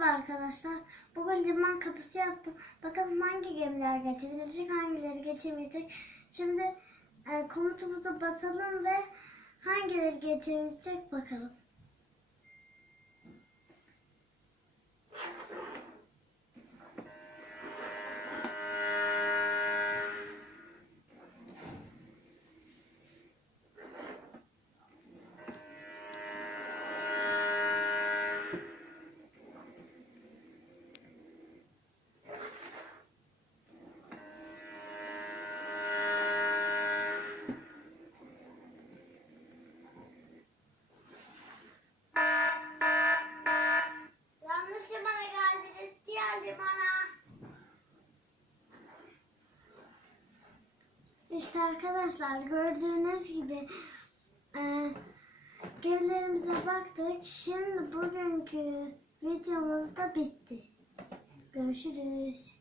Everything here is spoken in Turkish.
Merhaba arkadaşlar. Bugün liman kapısı yaptım. Bakalım hangi gemiler geçebilecek, hangileri geçemeyecek. Şimdi e, komutumuza basalım ve hangileri geçebilecek bakalım. Diğer limana. İşte arkadaşlar gördüğünüz gibi e, gemilerimize baktık. Şimdi bugünkü videomuz da bitti. Görüşürüz.